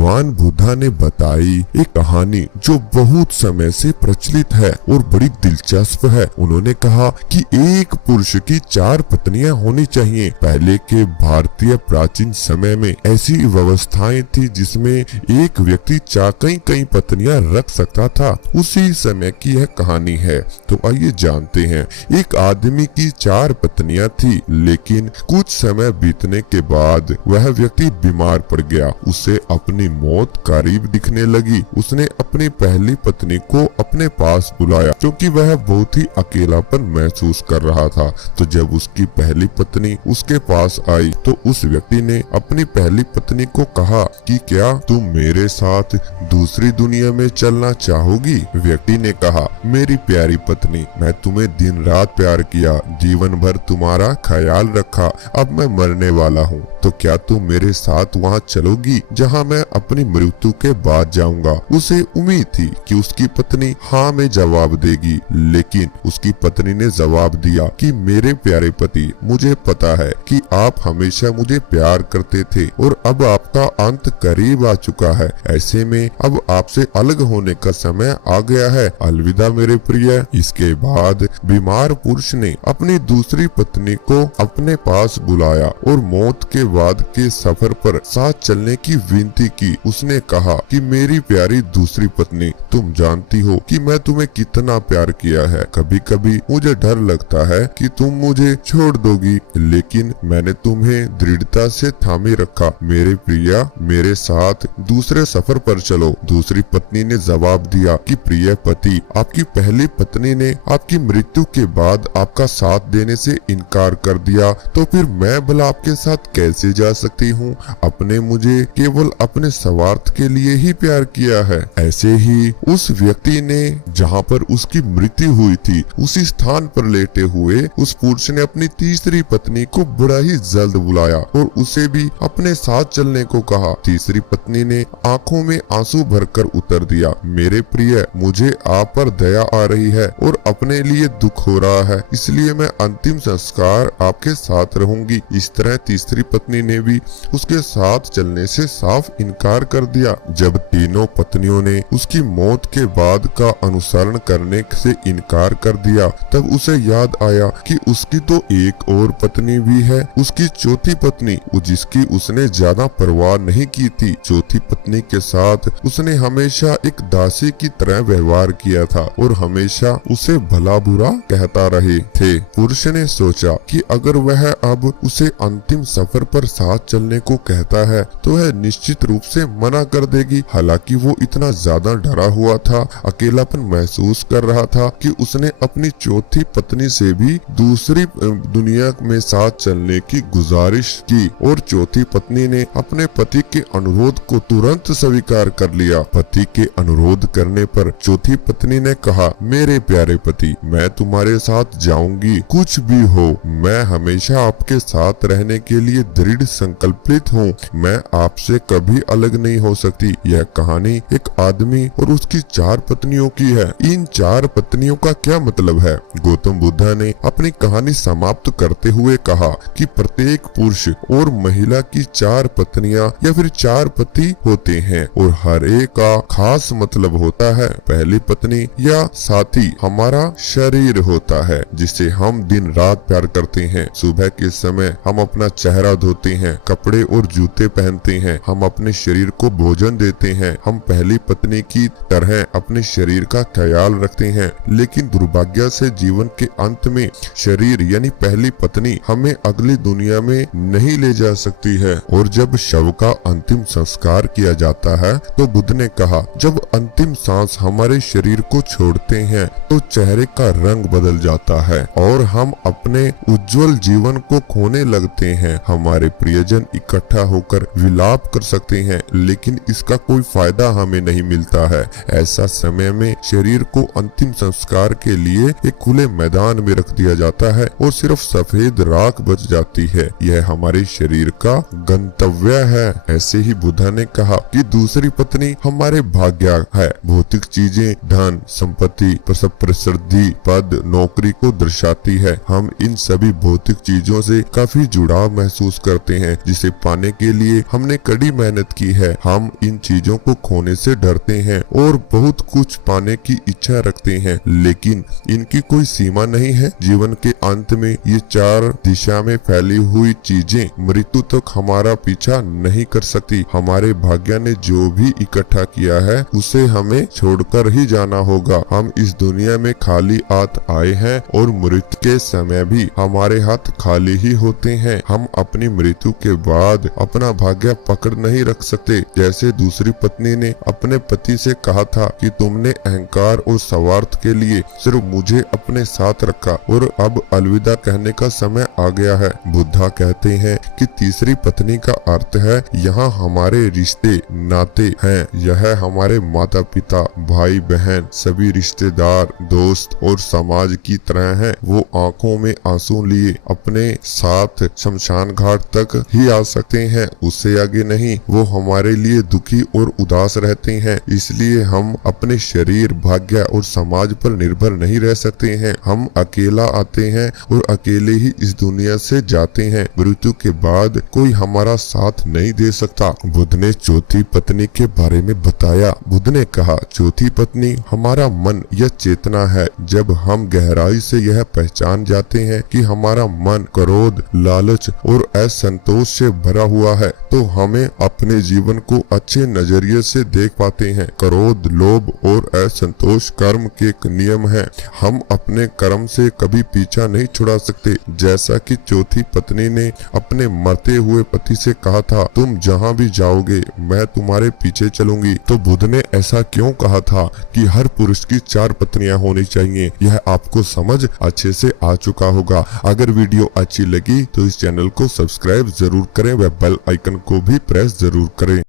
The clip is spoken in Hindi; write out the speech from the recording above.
भगवान बुद्धा ने बताई एक कहानी जो बहुत समय से प्रचलित है और बड़ी दिलचस्प है। उन्होंने कहा कि एक पुरुष की 4 पत्नियां होनी चाहिए। पहले के भारतीय प्राचीन समय में ऐसी व्यवस्थाएं थी जिसमें एक व्यक्ति कई पत्नियां रख सकता था। उसी समय की यह कहानी है। तो आइए जानते हैं। एक आदमी की 4 पत्नियां थी, लेकिन कुछ समय बीतने के बाद वह व्यक्ति बीमार पड़ गया। उसे अपनी मौत करीब दिखने लगी। उसने अपनी पहली पत्नी को अपने पास बुलाया क्योंकि वह बहुत ही अकेलापन महसूस कर रहा था। तो जब उसकी पहली पत्नी उसके पास आई तो उस व्यक्ति ने अपनी पहली पत्नी को कहा कि क्या तुम मेरे साथ दूसरी दुनिया में चलना चाहोगी? व्यक्ति ने कहा, मेरी प्यारी पत्नी, मैं तुम्हें दिन रात प्यार किया, जीवन भर तुम्हारा ख्याल रखा। अब मैं मरने वाला हूँ, तो क्या तुम मेरे साथ वहाँ चलोगी जहाँ मैं अपनी मृत्यु के बाद जाऊंगा? उसे उम्मीद थी कि उसकी पत्नी हाँ में जवाब देगी, लेकिन उसकी पत्नी ने जवाब दिया कि मेरे प्यारे पति, मुझे पता है कि आप हमेशा मुझे प्यार करते थे और अब आपका अंत करीब आ चुका है। ऐसे में अब आपसे अलग होने का समय आ गया है। अलविदा मेरे प्रिय। इसके बाद बीमार पुरुष ने अपनी दूसरी पत्नी को अपने पास बुलाया और मौत के बाद के सफर पर साथ चलने की विनती की। उसने कहा कि मेरी प्यारी दूसरी पत्नी, तुम जानती हो कि मैं तुम्हें कितना प्यार किया है। कभी कभी मुझे डर लगता है कि तुम मुझे छोड़ दोगी, लेकिन मैंने तुम्हें दृढ़ता से थामे रखा। मेरे प्रिया, मेरे साथ दूसरे सफर पर चलो। दूसरी पत्नी ने जवाब दिया कि प्रिय पति, आपकी पहली पत्नी ने आपकी मृत्यु के बाद आपका साथ देने से इनकार कर दिया, तो फिर मैं भला आपके साथ कैसे जा सकती हूँ? आपने मुझे केवल अपने स्वार्थ के लिए ही प्यार किया है। ऐसे ही उस व्यक्ति ने जहाँ पर उसकी मृत्यु हुई थी, उसी स्थान पर लेटे हुए उस पुरुष ने अपनी तीसरी पत्नी को बड़ा ही जल्द बुलाया और उसे भी अपने साथ चलने को कहा। तीसरी पत्नी ने आंखों में आंसू भरकर उत्तर दिया, मेरे प्रिय, मुझे आप पर दया आ रही है और अपने लिए दुख हो रहा है, इसलिए मैं अंतिम संस्कार आपके साथ रहूंगी। इस तरह तीसरी पत्नी ने भी उसके साथ चलने से साफ इनकार कर दिया। जब तीनों पत्नियों ने उसकी मौत के बाद का अनुसरण करने से इनकार कर दिया, तब उसे याद आया कि उसकी तो एक और पत्नी भी है, उसकी चौथी पत्नी, जिसकी उसने ज्यादा परवाह नहीं की थी। चौथी पत्नी के साथ उसने हमेशा एक दासी की तरह व्यवहार किया था और हमेशा उसे भला बुरा कहता रहे थे। पुरुष ने सोचा कि अगर वह अब उसे अंतिम सफर पर साथ चलने को कहता है तो वह निश्चित रूप से मना कर देगी। हालांकि वो इतना ज्यादा डरा हुआ था, अकेलापन महसूस कर रहा था कि उसने अपनी चौथी पत्नी से भी दूसरी दुनिया में साथ चलने की गुजारिश की और चौथी पत्नी ने अपने पति के अनुरोध को तुरंत स्वीकार कर लिया। पति के अनुरोध करने पर चौथी पत्नी ने कहा, मेरे प्यारे पति, मैं तुम्हारे साथ जाऊंगी, कुछ भी हो, मैं हमेशा आपके साथ रहने के लिए दृढ़ संकल्पित हूँ। मैं आपसे कभी अलग नहीं हो सकती। यह कहानी एक आदमी और उसकी 4 पत्नियों की है। इन 4 पत्नियों का क्या मतलब है? गौतम बुद्धा ने अपनी कहानी समाप्त करते हुए कहा कि प्रत्येक पुरुष और महिला की 4 पत्नियां या फिर 4 पति होते हैं और हर एक का खास मतलब होता है। पहली पत्नी या साथी हमारा शरीर होता है, जिसे हम दिन रात प्यार करते हैं। सुबह के समय हम अपना चेहरा धोते हैं, कपड़े और जूते पहनते हैं, हम अपने शरीर को भोजन देते हैं। हम पहली पत्नी की तरह अपने शरीर का ख्याल रखते हैं, लेकिन दुर्भाग्य से जीवन के अंत में शरीर यानी पहली पत्नी हमें अगली दुनिया में नहीं ले जा सकती है। और जब शव का अंतिम संस्कार किया जाता है तो बुद्ध ने कहा, जब अंतिम सांस हमारे शरीर को छोड़ते हैं तो चेहरे का रंग बदल जाता है और हम अपने उज्जवल जीवन को खोने लगते हैं। हमारे प्रियजन इकट्ठा होकर विलाप कर सकते हैं, लेकिन इसका कोई फायदा हमें नहीं मिलता है। ऐसा समय में शरीर को अंतिम संस्कार के लिए एक खुले मैदान में रख दिया जाता है और सिर्फ सफेद राख बच जाती है। यह हमारे शरीर का गंतव्य है। ऐसे ही बुद्धा ने कहा कि दूसरी पत्नी हमारे भाग्य है। भौतिक चीजें धन, संपत्ति, प्रसिद्धि, पद, नौकरी को दर्शाती है। हम इन सभी भौतिक चीजों से काफी जुड़ाव महसूस करते हैं जिसे पाने के लिए हमने कड़ी मेहनत की है। हम इन चीजों को खोने से डरते हैं और बहुत कुछ पाने की इच्छा रखते हैं, लेकिन इनकी कोई सीमा नहीं है। जीवन के अंत में ये चार दिशा में फैली हुई चीजें मृत्यु तक हमारा पीछा नहीं कर सकती। हमारे भाग्य ने जो भी इकट्ठा किया है उसे हमें छोड़कर ही जाना होगा। हम इस दुनिया में खाली हाथ आए हैं और मृत्यु के समय भी हमारे हाथ खाली ही होते हैं। हम अपनी मृत्यु के बाद अपना भाग्य पकड़ नहीं रख सकते। जैसे दूसरी पत्नी ने अपने पति से कहा था कि तुमने अहंकार और स्वार्थ के लिए सिर्फ मुझे अपने साथ रखा और अब अलविदा कहने का समय आ गया है। बुद्धा कहते हैं कि तीसरी पत्नी का अर्थ है यहाँ हमारे रिश्ते नाते हैं। यह हमारे माता पिता, भाई बहन, सभी रिश्तेदार, दोस्त और समाज की तरह हैं। वो आंखों में आंसू लिए अपने साथ शमशान घाट तक ही आ सकते हैं, उससे आगे नहीं। वो हमारे लिए दुखी और उदास रहते हैं। इसलिए हम अपने शरीर, भाग्य और समाज पर निर्भर नहीं रह सकते हैं। हम अकेला आते हैं और अकेले ही इस दुनिया से जाते हैं। मृत्यु के बाद कोई हमारा साथ नहीं दे सकता। बुद्ध ने चौथी पत्नी के बारे में बताया। बुद्ध ने कहा, चौथी पत्नी हमारा मन या चेतना है। जब हम गहराई से यह पहचान जाते हैं कि हमारा मन क्रोध, लालच और असंतोष से भरा हुआ है, तो हमें अपने जीवन को अच्छे नजरिए से देख पाते हैं। क्रोध, लोभ और असंतोष कर्म के एक नियम है। हम अपने कर्म से कभी पीछा नहीं छुड़ा सकते। जैसा कि चौथी पत्नी ने अपने मरते हुए पति से कहा था, तुम जहाँ भी जाओगे मैं तुम्हारे पीछे चलूंगी। तो बुद्ध ने ऐसा क्यों कहा था कि हर पुरुष की 4 पत्नियां होनी चाहिए? यह आपको समझ अच्छे से आ चुका होगा। अगर वीडियो अच्छी लगी तो इस चैनल को सब्सक्राइब जरूर करें व बेल आइकन को भी प्रेस जरूर करें।